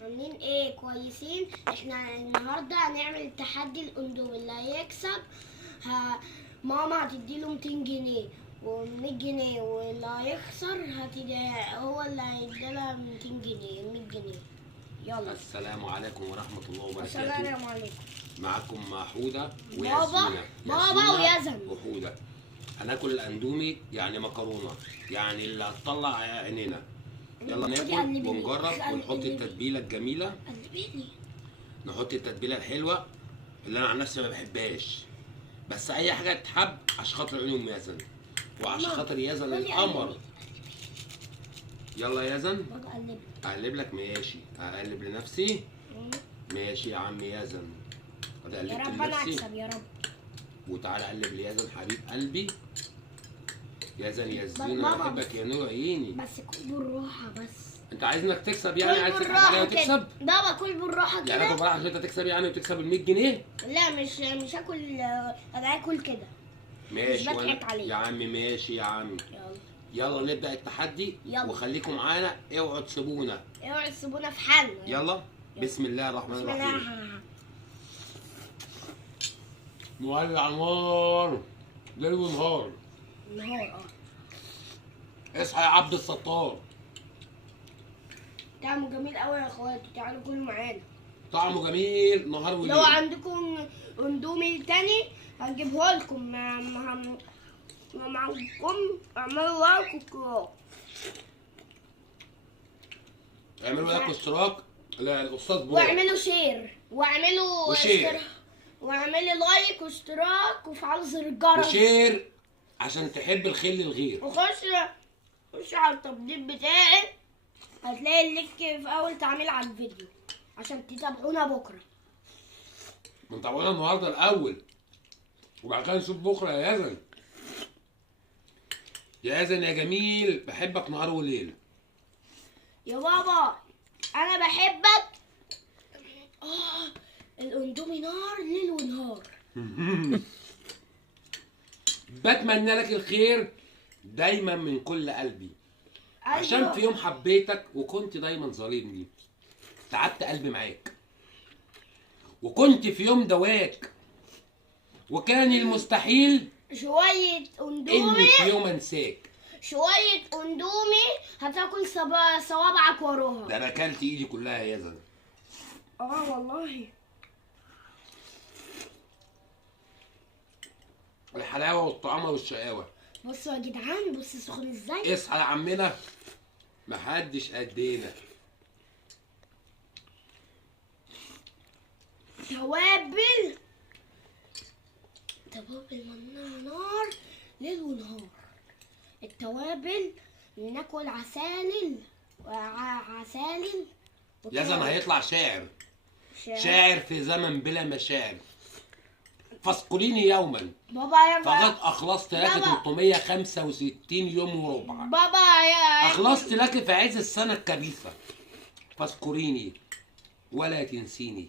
عاملين ايه؟ كويسين. احنا النهارده هنعمل التحدي الاندومي، اللي هيكسب ماما هتديله 200 جنيه و100 جنيه، واللي هيخسر هو اللي هيديلها 200 جنيه 100 جنيه. يلا. السلام عليكم ورحمة الله وبركاته. السلام عليكم. معكم حودة بابا ويزن وحودة. هناكل الاندومي يعني مكرونة، يعني اللي هتطلع عينينا. يلا ناكل ونجرب ونحط التتبيلة الجميلة. نحط التتبيلة الحلوة اللي انا عن نفسي ما بحبهاش، بس اي حاجة تتحب عشان خاطر عيون يزن وعشان خاطر يزن القمر. يلا يا يزن اقلب لك. ماشي، اقلب لنفسي. ماشي يا عم يزن، يا رب انا اكسب يا رب. وتعالى قلب لي يزن حبيب قلبي. يزن انا بحبك يا نور عيني. بس كل بالراحه بس. انت عايز انك تكسب يعني؟ عايز تضحك عليا وتكسب؟ بابا كل بالراحه كده. يعني اكل بالراحه عشان انت تكسب يعني وتكسب ال 100 جنيه؟ لا مش هاكل، انا هاكل كده. ماشي مش بضحك عليك يا عم. ماشي يا عم. يلا نبدا التحدي. يلا. وخليكم معانا، اوعوا تسيبونا. اوعوا تسيبونا في حالنا. يلا. بسم الله الرحمن الرحيم. نولع نار ليل ونهار. نهار اصحى يا عبد الستار. طعمه جميل قوي يا اخواتي، تعالوا كلوا معانا. طعمه جميل نهار وليل. لو عندكم اندومي تاني هنجيبه لكم معكم. اعملوا لايك واشتراك. اعملوا لايك واشتراك للاستاذ بولا، واعملوا شير واعملوا لايك واشتراك وفعلوا زر الجرس وشير عشان تحب الخير للغير. خش على التطبيق بتاعي، هتلاقي اللينك في اول تعميل على الفيديو عشان تتابعونا بكره. بنتابعونا النهارده الاول وبعد كده نشوف بكره يا يزن. يا يزن يا جميل، بحبك نهار وليل. يا بابا انا بحبك. الاندومي نار ليل ونهار. بتمنى لك الخير دايما من كل قلبي. عشان في يوم حبيتك وكنت دايما ظالمني، تعبت قلبي معاك، وكنت في يوم دواك، وكان المستحيل شوية اندومي اني في يوم انساك. شوية اندومي هتاكل صوابعك وراها. ده انا اكلت ايدي كلها يا يزن. والله الحلاوه والطعامه والشقاوه. بصوا يا جدعان، بصوا سخن ازاي. اصحى يا عمنا، محدش قدينا. توابل منها نار ليل ونهار. التوابل ناكل عسالل يزن هيطلع شاعر في زمن بلا مشاعر. فاسقليني يوما بابا يا فقد اخلصت لك 365 يوم وربع. بابا يا اخلصت لك في عز السنه الكبيسه. فاذكريني ولا تنسيني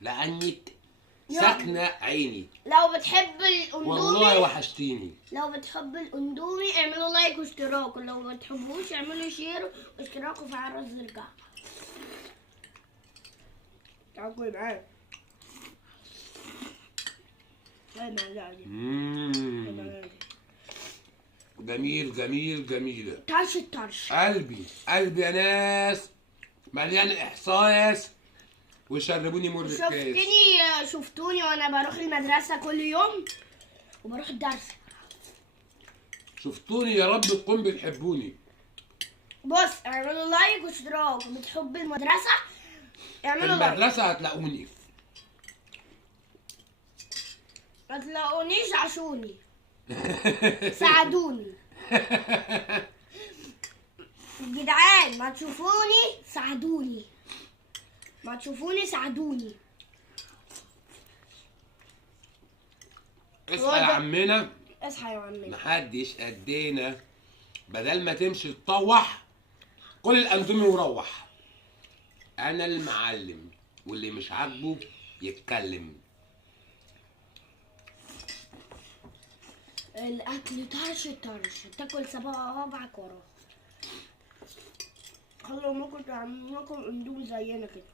لانك ساكنه عيني. لو بتحب الاندومي والله وحشتيني. لو بتحب الاندومي اعملوا لايك واشتراك، ولو ما بتحبوش اعملوا شير واشتراك وفعلوا زر الجرس. تعالوا معايا. جميل جميل جميل. طرش قلبي يا ناس مليان احساس وشربوني مر الكاس. شفتوني وانا بروح المدرسه كل يوم وبروح الدرس. شفتوني يا رب تكون بتحبوني. بص اعملوا لايك واشتراك. بتحب المدرسه اعملوا لايك. المدرسه هتلاقوني. ما تلاقونيش عشوني. ساعدوني جدعان، ما تشوفوني ساعدوني. اصحى يا عمنا، اصحى يا عمنا، محدش قدينا. بدل ما تمشي تطوح كل الاندومي وروح. انا المعلم واللي مش عاجبه يتكلم. الاكل طرش تاكل صوابعك وراه. خلوا امكم تعملوا لكم اندومي زينا كده.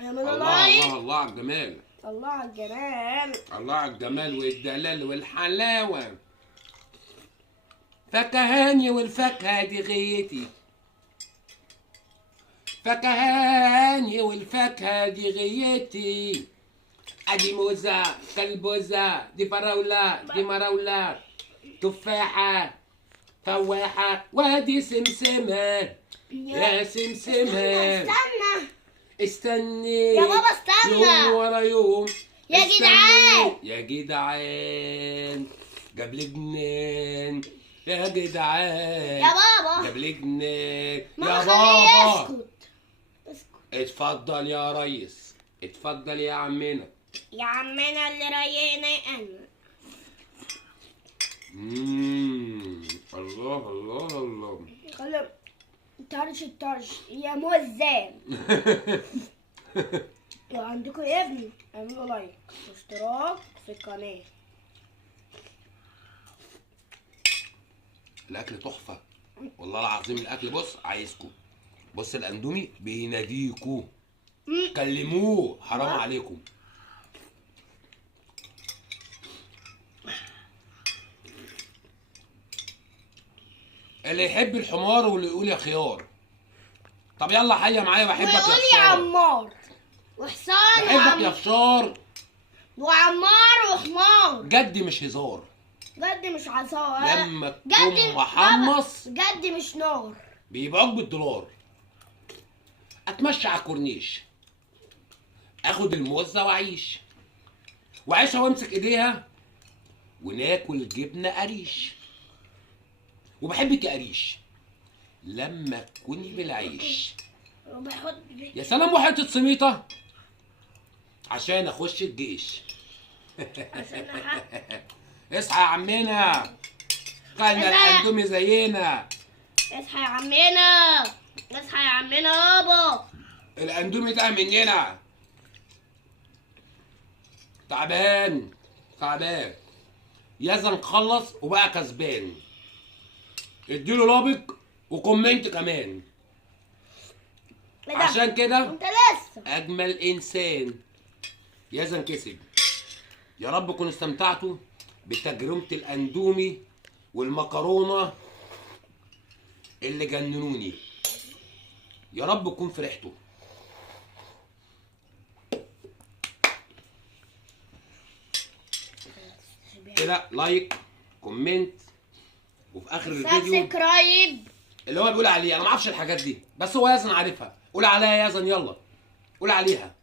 اعملوا الله لايك. الله الله على الجمال. الله على الجمال. الله على الجمال والدلال والحلاوة. فكهاني والفاكهة دي غايتي. فكهاني والفاكهة دي غايتي. ادي موزة، كلبوزة، دي فراولة، دي مراولة، تفاحة، فواحة، وادي سمسمة. يا سمسمة استنى استني يا بابا استنى. يوم ورا يوم. يا استني. جدعان. يا جدعان جاب لي جنان. يا جدعان يا بابا. جاب لي جنان. ما يا خليه بابا اسكت. اتفضل يا ريس. اتفضل يا عمنا. يا عمنا اللي رايقنا انا. الله الله الله. خلي الطرش يا موزان. لو عندكم ابن اعملوا لايك واشتراك في القناة. الاكل تحفه والله العظيم. الاكل بص عايزكم. بص الاندومي بيناديكوا. كلموه حرام عليكم. اللي يحب الحمار واللي يقول يا خيار. طب يلا حيه معايا. بحبك يا ويقول يا فشار. عمار وحصان بحبك يا فشار. وعمار وحمار. جد مش هزار. جد مش عصار. لما تكون محمص جد مش نار. بيبيعوك بالدولار. اتمشى على الكورنيش. اخد الموزه واعيش. وعيشها وامسك ايديها. وناكل جبنه قريش. وبحبك يا قريش لما تكوني بالعيش. وباخد يا سلام وحته سميطه عشان اخش الجيش. عشان اصحى يا عمنا. كلنا الاندومي زينا. اصحى يا عمنا. اصحى يا عمنا يابا. الاندومي ده مننا. تعبان تعبان. يازن نخلص وبقى كسبان. اديله لابق وكومنت كمان. عشان كده انت لسه اجمل انسان. يازن كسب. يا رب تكونوا استمتعتوا بتجربه الاندومي والمكرونه اللي جننوني. يا رب تكون فرحتوا. كده لايك كومنت وفي اخر الفيديو سبسكرايب اللي هو بيقول عليه. انا ما اعرفش الحاجات دي بس هو يازن عارفها. قول عليها يا يازن. يلا قول عليها.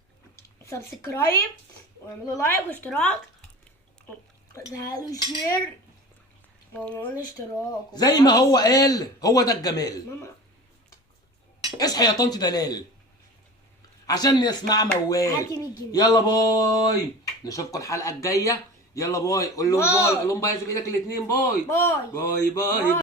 سبسكرايب واعملوا لايك واشتراك وتعالوا شير واعملوا اشتراك زي ما هو قال. هو ده الجمال. ماما اصحي يا طنط دلال عشان نسمع موال. هاتي 100 جنيه. يلا باي. نشوفكم الحلقه الجايه. يلا باي. قول لهم باي. قول لهم باي. بايدك الاثنين. باي باي باي باي.